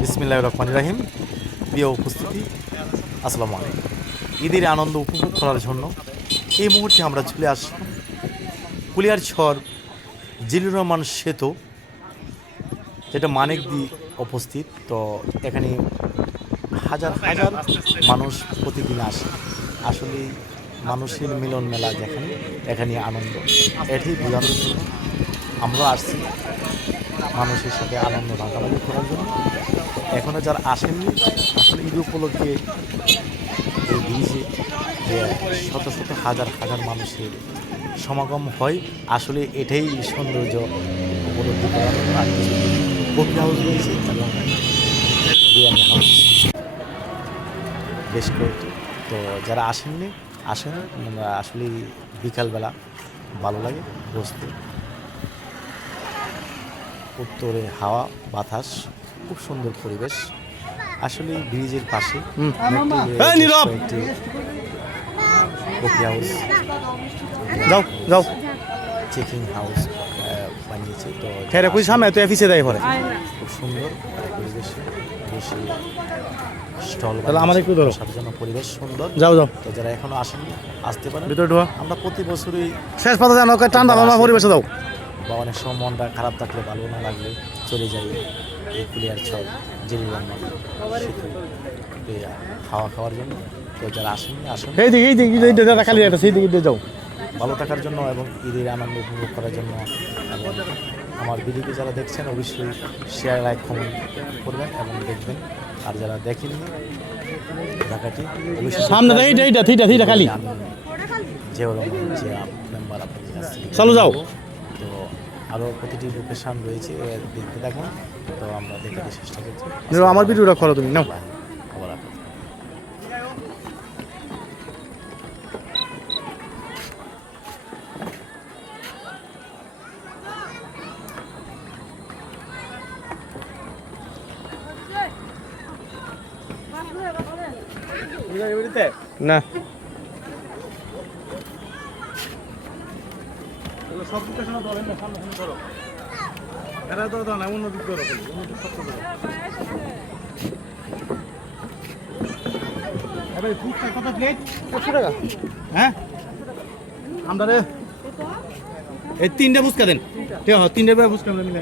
বিসমিল্লাহির রহমানির রহিম। প্রিয় উপস্থিতি, আসসালামু আলাইকুম। ঈদের আনন্দ উপভোগ করার জন্য এই মুহূর্তে আমরা চলে আসলাম কুলিয়ারছড় জিল্লুর রহমান সেতু, যেটা মানিকদি উপস্থিত। তো এখানে হাজার হাজার মানুষ প্রতিদিন আসে। আসলে মানুষের মিলন মেলা, যেখানে এখানে আনন্দ, এটি বোঝানোর জন্য আমরা আসছি মানুষের সাথে আনন্দ ভাগাভাগি করার জন্য। এখনও যারা আসেননি, আসলে ঈদ উপলক্ষে এই ব্রিজে যে শত শত হাজার হাজার মানুষের সমাগম হয়, আসলে এটাই সৌন্দর্য উপলব্ধি করার জন্য। আর কিছু কফি হাউস রয়েছে এবং বিরিয়ানি হাউস বেশ কয়েকটি। তো যারা আসেননি, আসেন। আসলে বিকালবেলা ভালো লাগে বসতে, উত্তরে হাওয়া বাতাস, খুব সুন্দর পরিবেশ। আসলে ব্রিজের পাশে একটি কফি হাউস, চেকিং হাউস বানিয়েছে। তো সামনে তো অফিসে দেয় পরে খুব সুন্দর পরিবেশে বসে স্টল আমার একটু ধরো, জন্য পরিবেশ সুন্দর। যাও যাও। তো যারা এখনো আসেননি, আসতে পারেন ভিতরে ঢোয়া। আমরা প্রতি বছরই শেষ পাতা জানো টান্ডা বাবা পরিবেশে দাও। বা অনেক সময় মনটা খারাপ থাকলে, ভালো না লাগলে চলে যাই এই কুলিয়ারছড় জিল্লুর রহমান সেতুতে খাওয়া খাওয়ার জন্য। তো যারা আসেননি, আসেন। এইদিকে খালি একটা সেই দিকে যাও। ভালো থাকার জন্য এবং ঈদের আনন্দ উপভোগ করার জন্য। এবং আমার ভিডিওকে যারা দেখছেন, অবশ্যই শেয়ার, লাইক, কমেন্ট করবেন এবং দেখবেন। আর যারা দেখেননি ঢাকাটি, অবশ্যই সামনে থিটা খালি জিয়াউর রহমান জিয়া মেম্বার আপনাদের কাছ থেকে চলো যাও। তো আরও প্রতিটি লোকেশান রয়েছে, দেখতে থাকুন। তো আমরা দেখাতে চেষ্টা করছি। আমার ভিডিওটা করো তুমি নাও। আবার আপনার না সব লোকেশন ধরেন না, সামনে ধরো। এরা তো দাও না, অন্য দিক ধরো, অন্য দিক সব ধরো। এবারে ফুচকা কত প্লেট? 100 টাকা। হ্যাঁ, আমরা এই 3টে ফুচকা দেন। 3টে ফুচকা আমরা মিলে